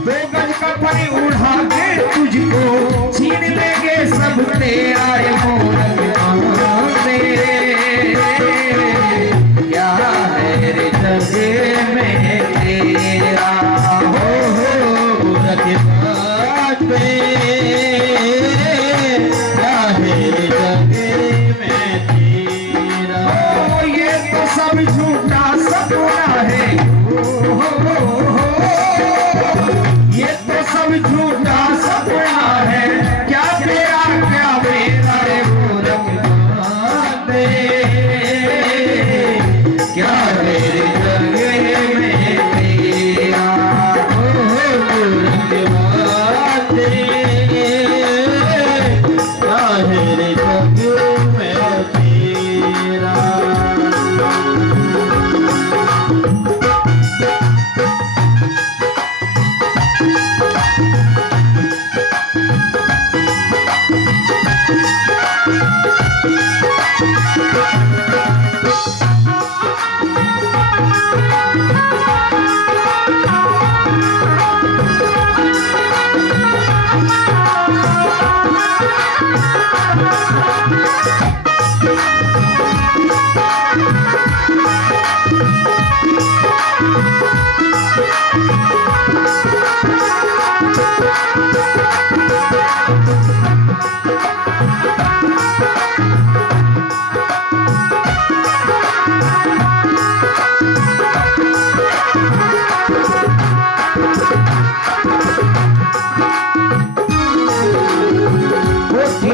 दो गज कफनी उड़ा के तुझको छीन लेंगे सब तेरा मूरत तेरे। क्या है रे जग में तेरा, हो मूरत पे, क्या है रे जग में तेरा। ये तो सब झूठा सपना है, ये तो सब झूठा सपना है। क्या तेरा क्या मेरा रे मूरत बाते, क्या मेरे जग में तेरा, मूरत बाते, क्या मेरे जग में तेरा।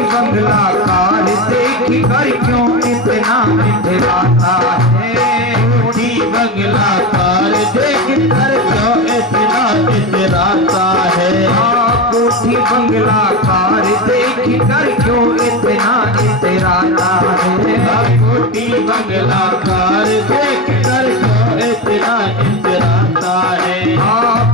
बंगला कार देख कर क्यों इतना इतराता है, कोठी बंगला कार देख कर क्यों इतना इतराता है। कोठी बंगला कार देख कर क्यों इतना इतराता है, कोठी बंगला कार देख कर क्यों इतना इतराता है।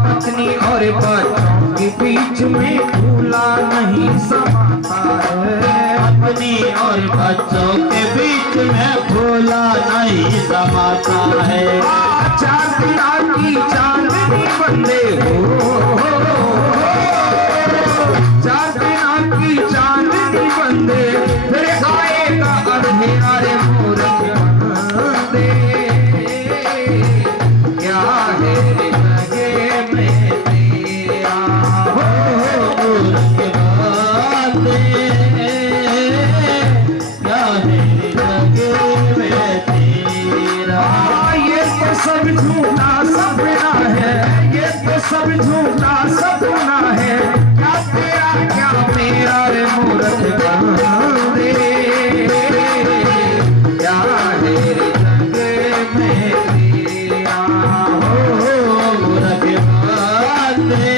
पत्नी और बच्चों के बीच में भूला नहीं समाता है, अपनी और बच्चों के बीच में भूला नहीं समाता है। चार दिना की चांदनी बंदे हो, चार दिना की चांदनी बंदे, फिर आएगा अंधेरा रे मूरत बंदे। क्या है रे जग में तेरा, हो मूरत बंदे, क्या है रे जग में तेरा। ये तो सब झूठा सपना है, ये तो सब झूठा सपना है। क्या तेरा क्या मेरा रे मूरत बंदे, क्या है रे जग में तेरा, हो मूरत बंदे,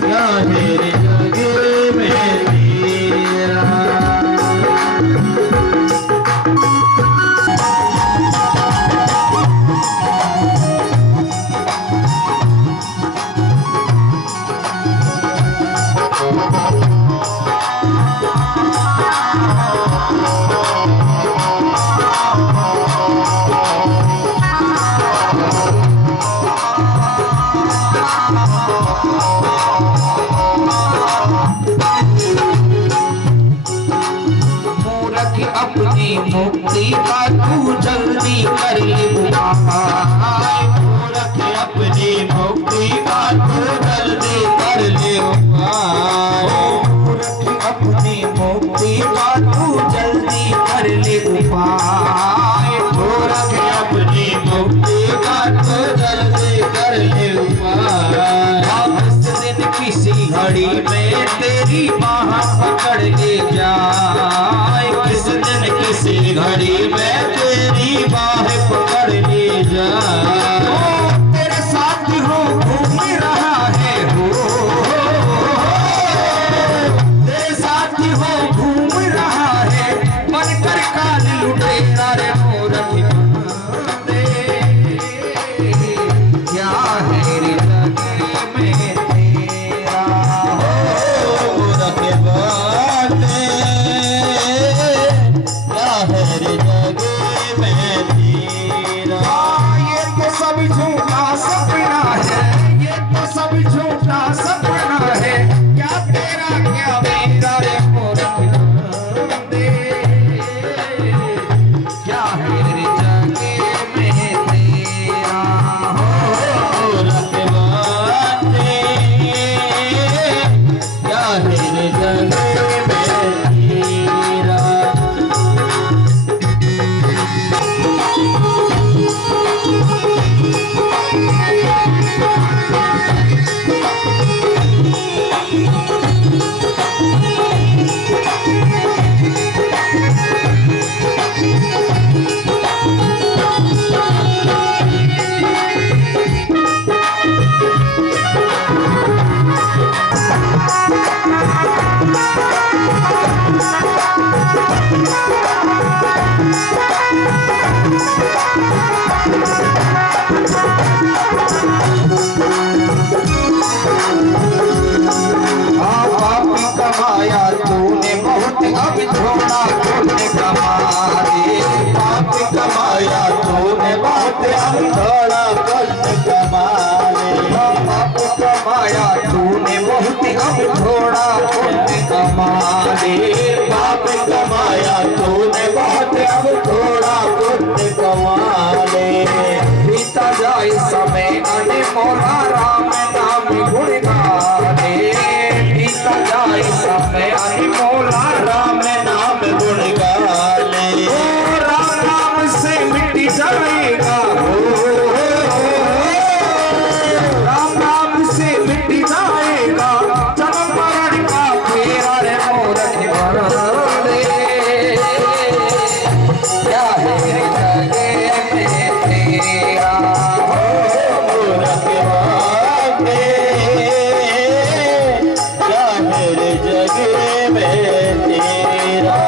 क्या है रे जग में तेरा। अपनी मुक्ति का तू जल्दी कर ले उपाय, मूर्ख अपनी मुक्ति का तू जल्दी कर ले उपाय, मूर्ख अपनी मुक्ति का तू जल्दी कर ले उपाय, मूर्ख अपनी मुक्ति का तू जल्दी कर ले उपाय। इस दिन किसी घड़ी में तेरी बाह पकड़ के जा, घड़ी में तेरी बाह पकड़ ली जाए। तेरे साथ हो घूम रहा है हो, तेरे साथ हो घूम रहा है मन कर काल लुटेरा रे मूरख बंदे। क्या है रे जग में तेरा ओ मूरख बंदे, क्या है रे जग में तेरा। ये तो सब झूठा सपना है, ये तो सब झूठा सपना है, क्या तेरा क्या मेरा रे मूरख बंदे। क्या है रे जग में तेरा मूरख बंदे, क्या है रे जग में तेरा। पापी कमाया तूने बहुत, अब थोड़ा तूने कमा दे। पाप कमाया तूने बहुत, अब थोड़ा कुछ कमा ले। पाप कमाया तूने बहुत, अब थोड़ा पुण्य कमा ले। पाप कमाया तूने बहुत, अब थोड़ा पुण्य कमा ले। बीता जाए समय अनमोला राम नाम गुण गाने। बीता जाए समय अनमोला राम नाम गुण गा ले। राम नाम से मिट जाएगा हो, राम नाम से मिट जाएगा जन्म मरण का फेरा रे मूरख बंदे। क्या है रे जग में तेरा मूरख बंदे, क्या है रे जग में तेरा।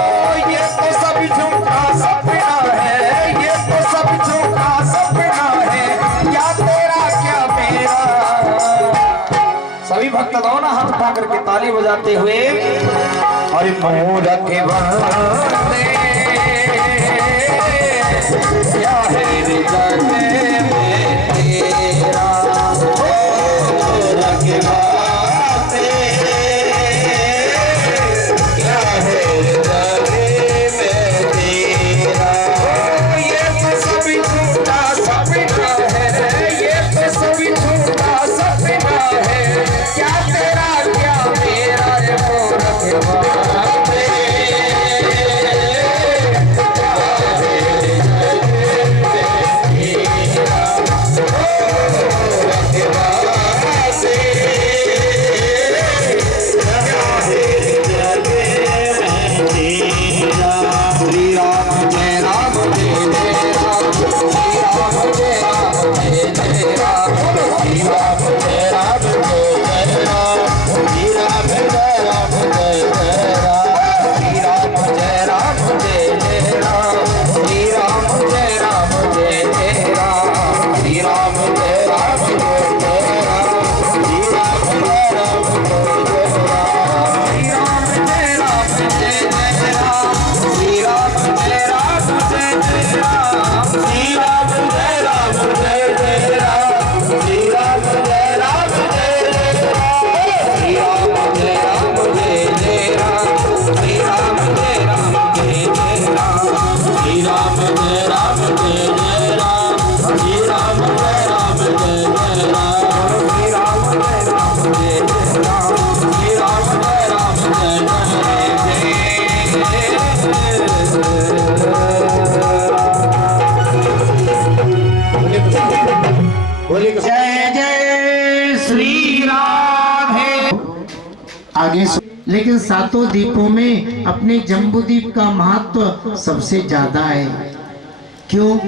ये तो सब झूठा सपना है, ये तो सब झूठा सपना है, क्या तेरा क्या मेरा। सभी भक्त दोनों हाथ उठा करके ताली बजाते हुए अरे मूरख बंदे, क्या है रे जग में तेरा मूरख बंदे, क्या है रे जग में तेरा। ये तो सभी झूठा सपना है, ये तो सभी झूठा सपना है, क्या तेरा क्या मेरा रे मूरख बंदे। क्या है रे जग में तेरा। लेकिन सातों द्वीपों में अपने जम्बूद्वीप का महत्व सबसे ज्यादा है। क्यों?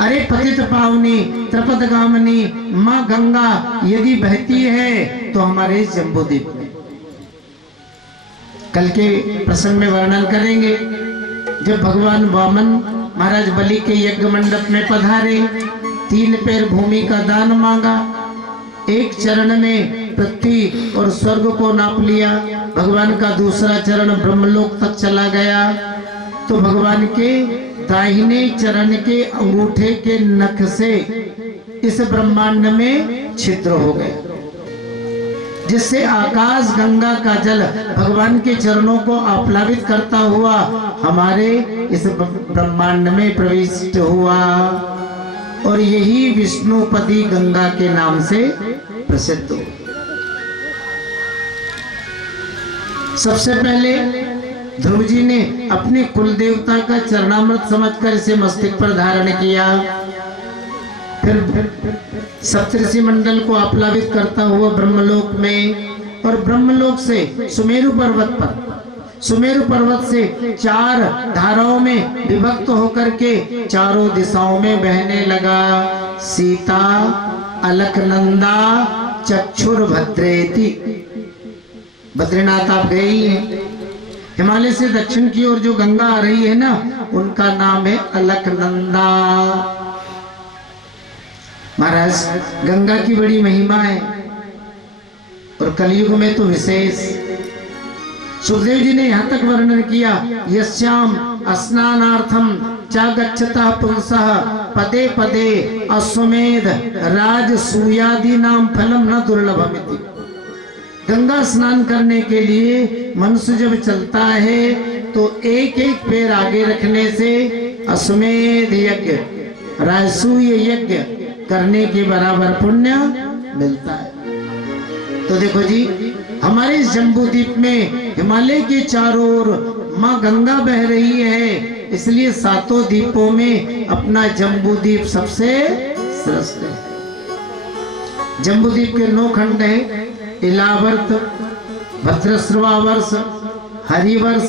अरे पतित पावनी त्रिपदगामिनी माँ गंगा यदि बहती है तो हमारे जम्बूद्वीप में। कल के प्रसंग में वर्णन करेंगे जब भगवान वामन महाराज बलि के यज्ञ मंडप में पधारे, 3 पैर भूमि का दान मांगा, एक चरण में पृथ्वी और स्वर्ग को नाप लिया, भगवान का दूसरा चरण ब्रह्मलोक तक चला गया, तो भगवान के दाहिने चरण के अंगूठे के नख से इस ब्रह्मांड में छिद्र हो गए, जिससे आकाश गंगा का जल भगवान के चरणों को आप्लावित करता हुआ हमारे इस ब्रह्मांड में प्रविष्ट हुआ, और यही विष्णुपदी गंगा के नाम से प्रसिद्ध हो। सबसे पहले ध्रुव जी ने अपने कुल देवता का चरणामृत समझकर इसे मस्तक पर धारण किया, फिर सप्तऋषि मंडल को आप्लावित करता हुआ ब्रह्मलोक में, और ब्रह्मलोक से सुमेरु पर्वत पर, सुमेरु पर्वत से 4 धाराओं में विभक्त होकर के चारों दिशाओं में बहने लगा। सीता अलकनंदा चक्षुर भद्रेति। बद्रीनाथ आप गए ही हैं, हिमालय से दक्षिण की ओर जो गंगा आ रही है ना, उनका नाम है अलकनंदा। महाराज गंगा की बड़ी महिमा है, और कलयुग में तो विशेष। सुखदेव जी ने यहाँ तक वर्णन किया, यस्याम स्नानार्थम चागच्छतः पुंसः पदे पदे अश्वमेध राजसूयादि नाम फलम न दुर्लभमिति। गंगा स्नान करने के लिए मनुष्य जब चलता है तो एक एक पैर आगे रखने से अश्वमेध यज्ञ राजसूय यज्ञ करने के बराबर पुण्य मिलता है। तो देखो जी, हमारे जम्बूद्वीप में हिमालय के चारों ओर माँ गंगा बह रही है, इसलिए सातों द्वीपों में अपना जम्बूद्वीप सबसे श्रेष्ठ है। जम्बूद्वीप के 9 खंड है, इलावर्त, भद्रश्रवावर्ष, हरिवर्ष,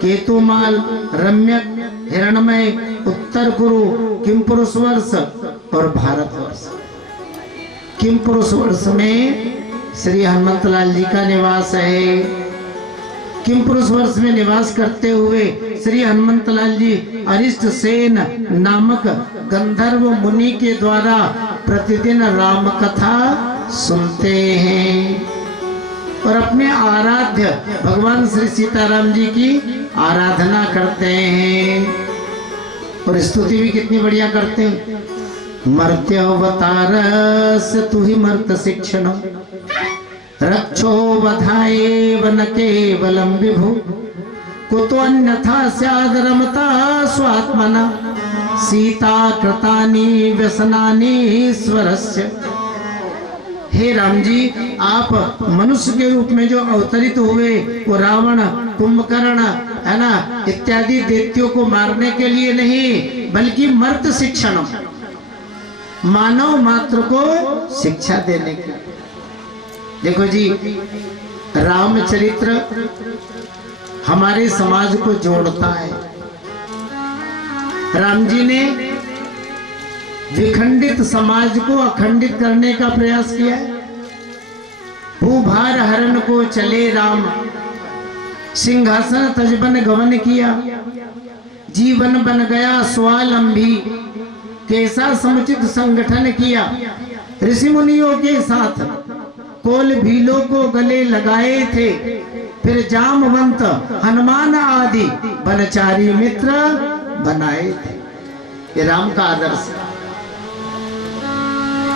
केतुमाल, रम्यक, हिरणमय, उत्तर कुरु, किमपुरुष वर्ष और भारतवर्ष। किमपुरुष वर्ष में श्री हनुमंतलाल जी का निवास है। किमपुरुष वर्ष में निवास करते हुए श्री हनुमंतलाल जी अरिष्ट सेन नामक गंधर्व मुनि के द्वारा प्रतिदिन राम कथा सुनते हैं, और अपने आराध्य भगवान श्री सीताराम जी की आराधना करते हैं, और स्तुति भी कितनी बढ़िया करते हैं। मर्त्यावतारस तु ही मर्त शिक्षण रक्षो वधाये वन केवलम विभु कुतो अन्यथा स्याद रमता स्वात्मना सीता कृतानि व्यसनानि ईश्वरस्य। हे राम जी, आप मनुष्य के रूप में जो अवतरित हुए वो रावण, कुंभकर्ण है ना इत्यादि दैत्यों को मारने के लिए नहीं, बल्कि मर्त शिक्षण, मानव मात्र को शिक्षा देने के। देखो जी, रामचरित्र हमारे समाज को जोड़ता है। राम जी ने विखंडित समाज को अखंडित करने का प्रयास किया है। भूभार हरण को चले राम, सिंहासन तजबन गमन किया, जीवन बन गया स्वावलंबी, कैसा समुचित संगठन किया, ऋषि मुनियों के साथ कोल भीलों को गले लगाए थे, फिर जामवंत हनुमान आदि बनचारी मित्र बनाए थे। ये राम का आदर्श।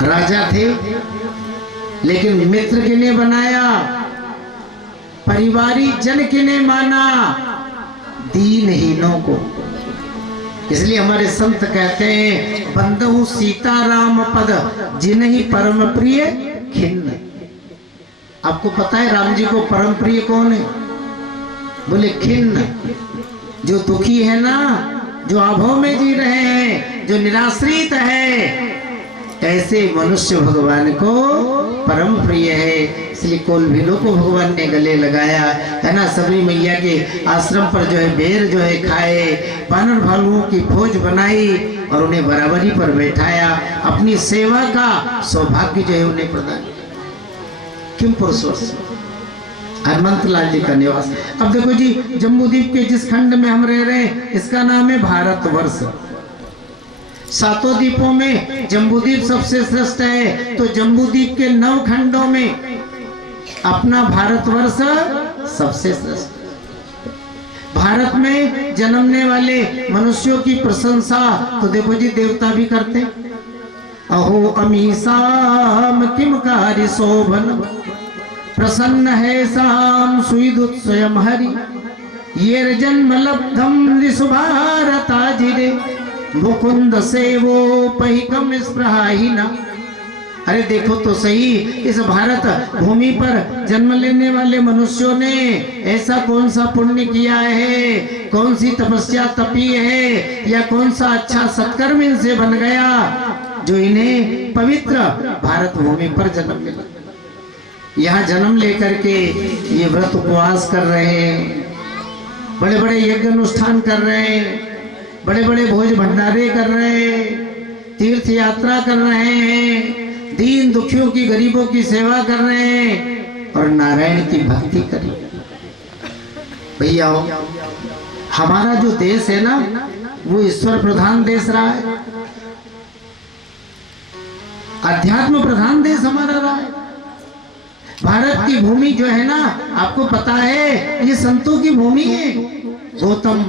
राजा थे लेकिन मित्र किने बनाया, परिवारी जन किने माना, दीनहीनों को। इसलिए हमारे संत कहते हैं, बंधु सीताराम पद जिन्हीं परम प्रिय खिन्न। आपको पता है राम जी को परम प्रिय कौन है? बोले खिन्न, जो दुखी है ना, जो अभाव में जी रहे हैं, जो निराश्रित है, ऐसे मनुष्य भगवान को परम प्रिय है, इसलिए कोलभीलों को भगवान ने गले लगाया है ना। सबरी मैया के आश्रम पर जो है बेर जो है खाए, बानर भालुओं की फौज बनाई और उन्हें बराबरी पर बैठाया, अपनी सेवा का सौभाग्य जो है उन्हें प्रदान किया। किम पुरुषों हनुमंत लाल जी का निवास। अब देखो जी, जम्बूद्वीप के जिस खंड में हम रह रहे हैं इसका नाम है भारतवर्ष। सातों द्वीपों में जम्बूद्वीप सबसे श्रेष्ठ है, तो जम्बूद्वीप के 9 खंडों में अपना भारतवर्ष सबसे श्रेष्ठ। भारत में जन्मने वाले मनुष्यों की प्रशंसा तो देखो जी देवता भी करते। अहो अमीसाम किम कार्य शोभन, प्रसन्न है शाम सुईदुत स्वयं हरि, ये जन्म लब्धम भारताजिरे, मुकुंद सेवो पहिकम स्प्रहाहीना। अरे देखो तो सही, इस भारत भूमि पर जन्म लेने वाले मनुष्यों ने ऐसा कौन सा पुण्य किया है, कौन सी तपस्या तपी है, या कौन सा अच्छा सत्कर्म इनसे बन गया जो इन्हें पवित्र भारत भूमि पर जन्म मिला। यहाँ जन्म लेकर के ये व्रत उपवास कर रहे हैं, बड़े बड़े यज्ञ अनुष्ठान कर रहे हैं, बड़े बड़े भोज भंडारे कर रहे हैं, तीर्थ यात्रा कर रहे हैं, दीन दुखियों की गरीबों की सेवा कर रहे हैं और नारायण की भक्ति कर रहे हैं। भैया हमारा जो देश है ना वो ईश्वर प्रधान देश रहा है, अध्यात्म प्रधान देश हमारा रहा है। भारत की भूमि जो है ना, आपको पता है ये संतों की भूमि है। गौतम,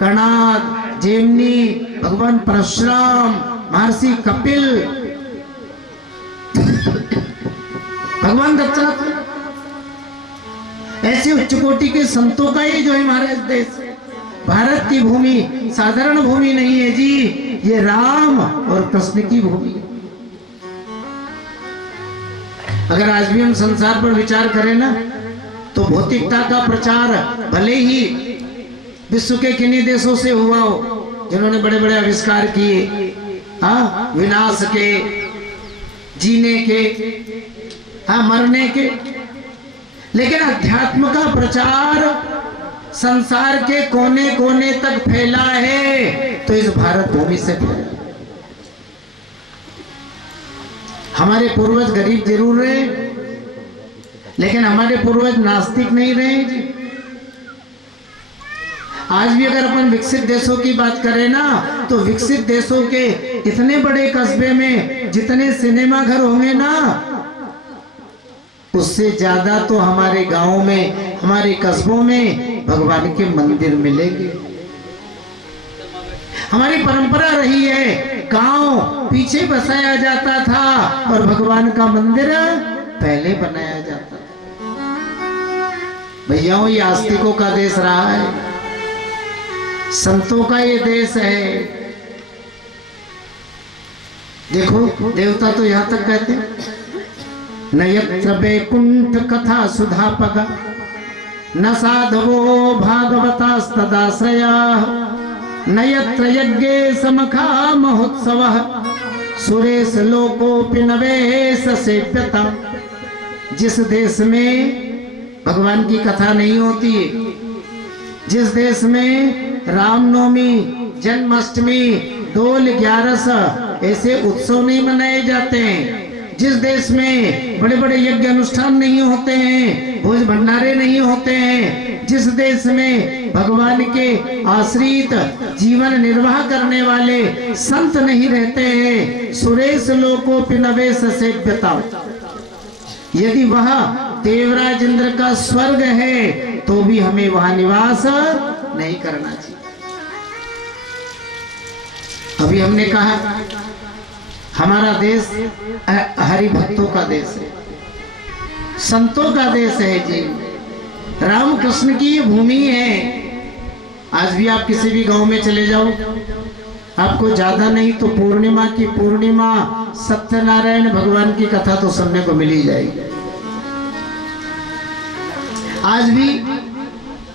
कणाद, जेमनी, भगवान परशुराम, महर्षि कपिल, भगवान दत्तात्रेय, ऐसे उच्च कोटि के संतों का ही जो है हमारा देश। भारत की भूमि साधारण भूमि नहीं है जी, ये राम और कृष्ण की भूमि है। अगर आज भी हम संसार पर विचार करें ना, तो भौतिकता का प्रचार भले ही विश्व के किन्हीं देशों से हुआ हो जिन्होंने बड़े बड़े आविष्कार किए, हाँ, विनाश के, जीने के, हाँ, मरने के, लेकिन अध्यात्म का प्रचार संसार के कोने कोने तक फैला है तो इस भारत भूमि से फैला। हमारे पूर्वज गरीब जरूर रहे, लेकिन हमारे पूर्वज नास्तिक नहीं रहे जी। आज भी अगर अपन विकसित देशों की बात करें ना, तो विकसित देशों के इतने बड़े कस्बे में जितने सिनेमा घर होंगे ना, उससे ज्यादा तो हमारे गांवों में, हमारे कस्बों में भगवान के मंदिर मिलेंगे। हमारी परंपरा रही है, गांव पीछे बसाया जाता था और भगवान का मंदिर पहले बनाया जाता था। भैया ये आस्तिकों का देश रहा है, संतों का ये देश है। देखो देवता तो यहां तक कहते हैं, न यत्र वैकुंठ कथा सुधापग, न साधवो भागवतास्तदाश्रया, न यत्र यज्ञे समखा महोत्सवः, सुरेश लोकोपि नवेश सेव्यता। जिस देश में भगवान की कथा नहीं होती, जिस देश में रामनवमी, जन्माष्टमी, डोल 11 ऐसे उत्सव नहीं मनाए जाते हैं, जिस देश में बड़े बड़े यज्ञ अनुष्ठान नहीं होते हैं, भोज भंडारे नहीं होते हैं, जिस देश में भगवान के आश्रित जीवन निर्वाह करने वाले संत नहीं रहते हैं, सुरेश लोकोपि नवेश सेव्यता। यदि वह देवराज इंद्र का स्वर्ग है तो भी हमें वहां निवास नहीं करना चाहिए। अभी हमने कहा हमारा देश हरि भक्तों का देश है, संतों का देश है जी, राम कृष्ण की ये भूमि है। आज भी आप किसी भी गांव में चले जाओ, आपको ज्यादा नहीं तो पूर्णिमा की पूर्णिमा सत्यनारायण भगवान की कथा तो सुनने को मिल ही जाएगी। आज भी